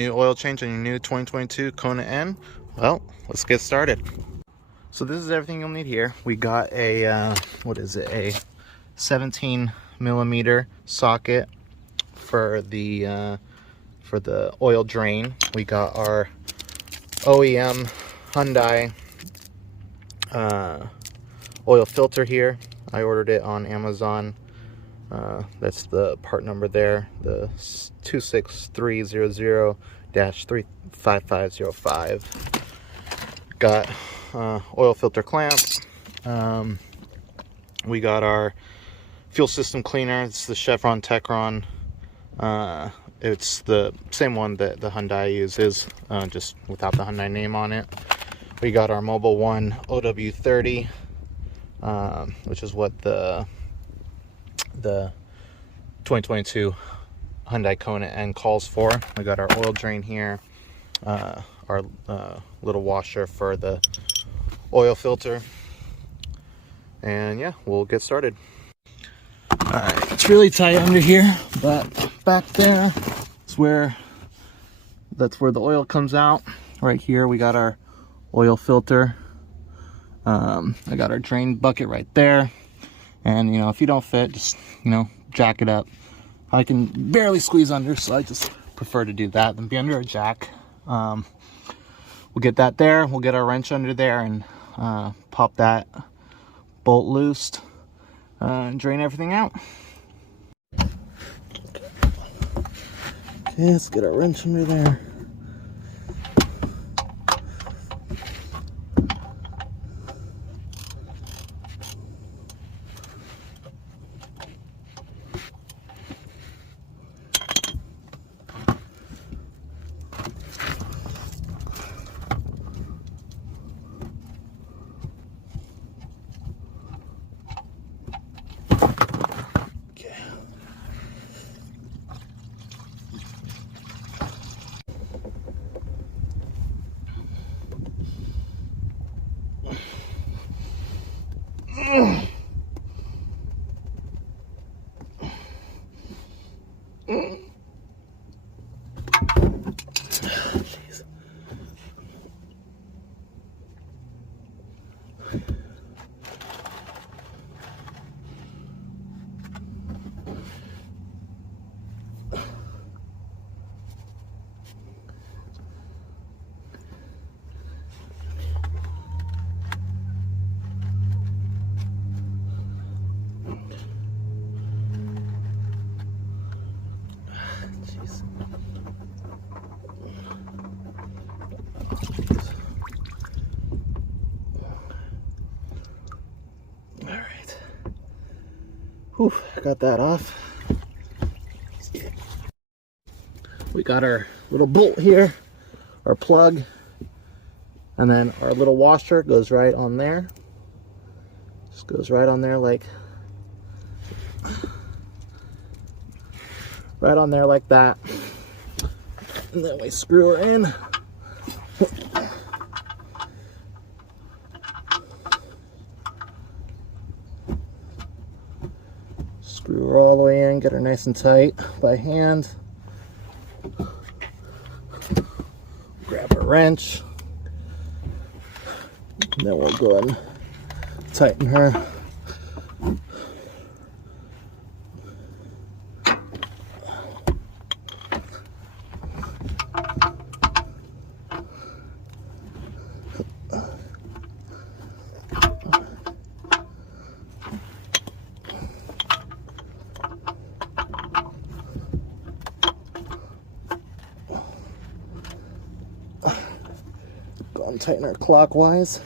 new oil change on your new 2022 Kona N? Well, let's get started. So this is everything you'll need here. We got a, what is it, a 17 millimeter socket for the oil drain. We got our OEM Hyundai oil filter here. I ordered it on Amazon. That's the part number there, the 26300-35505. Got oil filter clamp. We got our fuel system cleaner. It's the Chevron Techron. It's the same one that the Hyundai uses, just without the Hyundai name on it. We got our Mobile One OW30, which is what the 2022 Hyundai Kona N calls for. We got our oil drain here, our little washer for the oil filter, and yeah, we'll get started. Alright, it's really tight under here, but back there is that's where the oil comes out. Right here we got our oil filter. I got our drain bucket right there, and if you don't fit, just jack it up. I can barely squeeze under, so I just prefer to do that than be under a jack. We'll get that there. We'll get our wrench under there and pop that bolt loosed and drain everything out. Okay, let's get our wrench under there. Alright. Whew, got that off. We got our little bolt here, our plug, and then our little washer goes right on there. Just goes right on there like that. And then we screw her in. Screw her all the way in, get her nice and tight by hand. Grab a wrench. And then we'll go ahead and tighten her. Go and tighten her clockwise.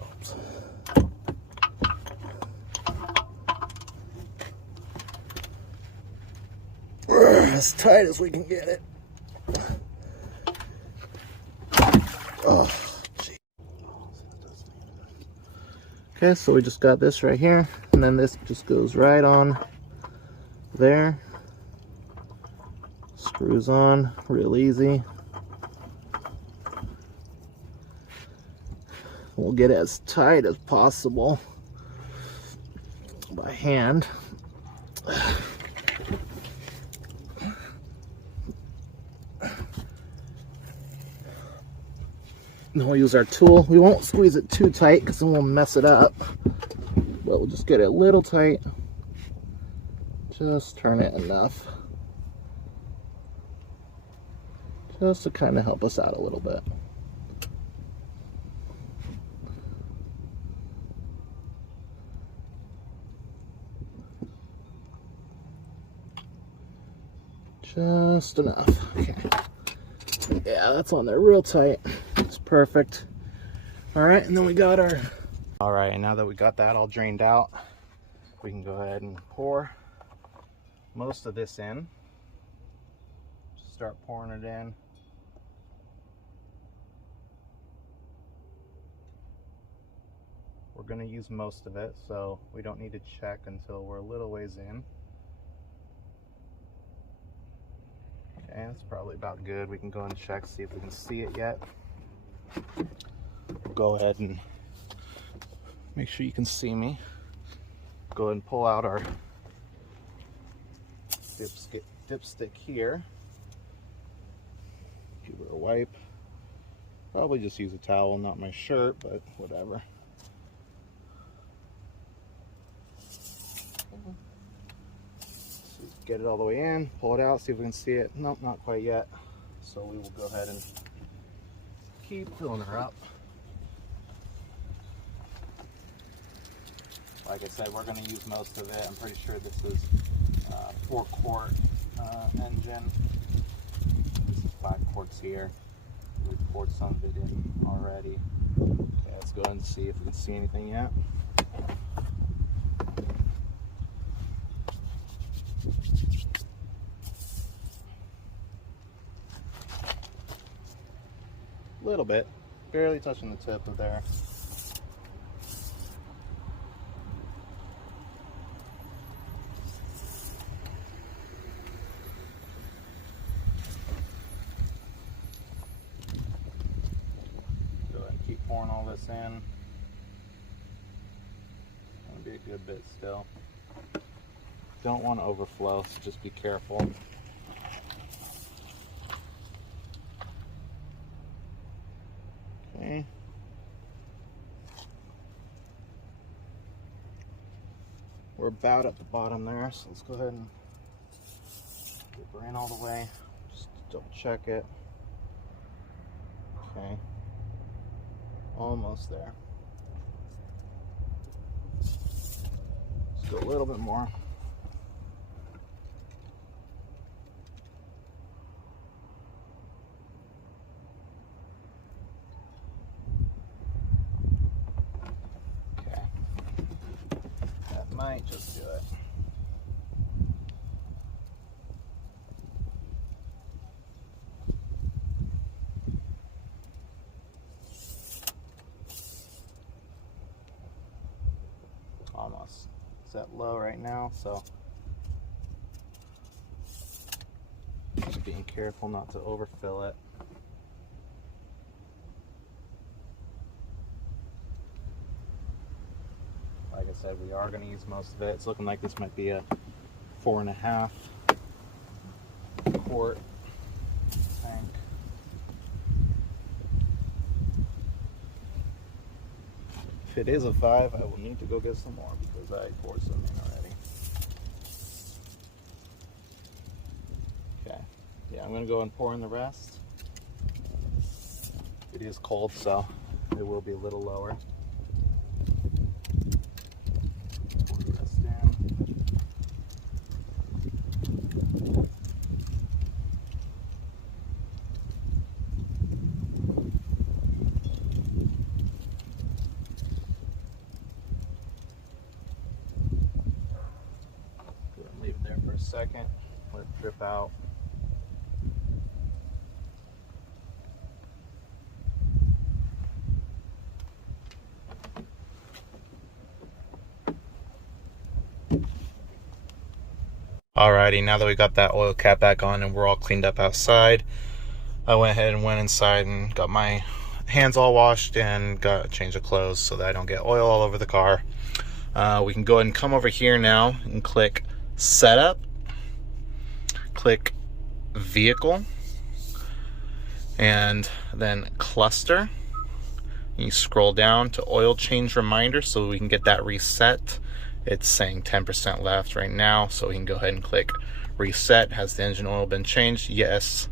Oops. As tight as we can get it. Oh, gee. Okay, so we just got this right here, and then this just goes right on there. Screws on real easy. We'll get it as tight as possible by hand. Then we'll use our tool. We won't squeeze it too tight because then we'll mess it up. But we'll just get it a little tight. Just turn it enough. Just to kind of help us out a little bit. Just enough. Okay. Yeah, that's on there real tight. It's perfect. All right, and then we got our... All right, and now that we got that all drained out, we can go ahead and pour most of this in. Just start pouring it in. We're gonna use most of it, so we don't need to check until we're a little ways in. Okay, that's probably about good. We can go and check, see if we can see it yet. We'll go ahead and make sure you can see me. Go ahead and pull out our dipstick here. Give it a wipe. Probably just use a towel, not my shirt, but whatever. Get it all the way in, pull it out, see if we can see it. Nope, not quite yet. So we will go ahead and keep filling her up. Like I said, we're going to use most of it. I'm pretty sure this is 4-quart engine. This is 5 quarts here. We poured some of it in already. Okay, let's go ahead and see if we can see anything yet. A little bit, barely touching the tip of there. Go ahead and keep pouring all this in. Gonna be a good bit still. Don't want to overflow, so just be careful. Okay. We're about at the bottom there, so let's go ahead and dip her in all the way. Just double check it. Okay. Almost there. Let's go a little bit more. Might just do it. Almost. It's at low right now, so just being careful not to overfill it. Like I said, we are going to use most of it. It's looking like this might be a 4.5 quart tank. If it is a 5, I will need to go get some more because I poured some in already. Okay, yeah, I'm going to go and pour in the rest. It is cold, so it will be a little lower. Leave it there for a second, let it drip out. Alrighty, now that we got that oil cap back on and we're all cleaned up outside, I went ahead and went inside and got my hands all washed and got a change of clothes so that I don't get oil all over the car. We can go ahead and come over here now and click Setup, click Vehicle, and then Cluster. You scroll down to oil change reminder so we can get that reset. It's saying 10% left right now, so we can go ahead and click reset. Has the engine oil been changed? Yes.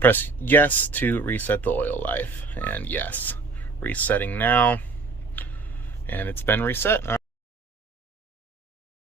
Press yes to reset the oil life, and yes. Resetting now, and it's been reset.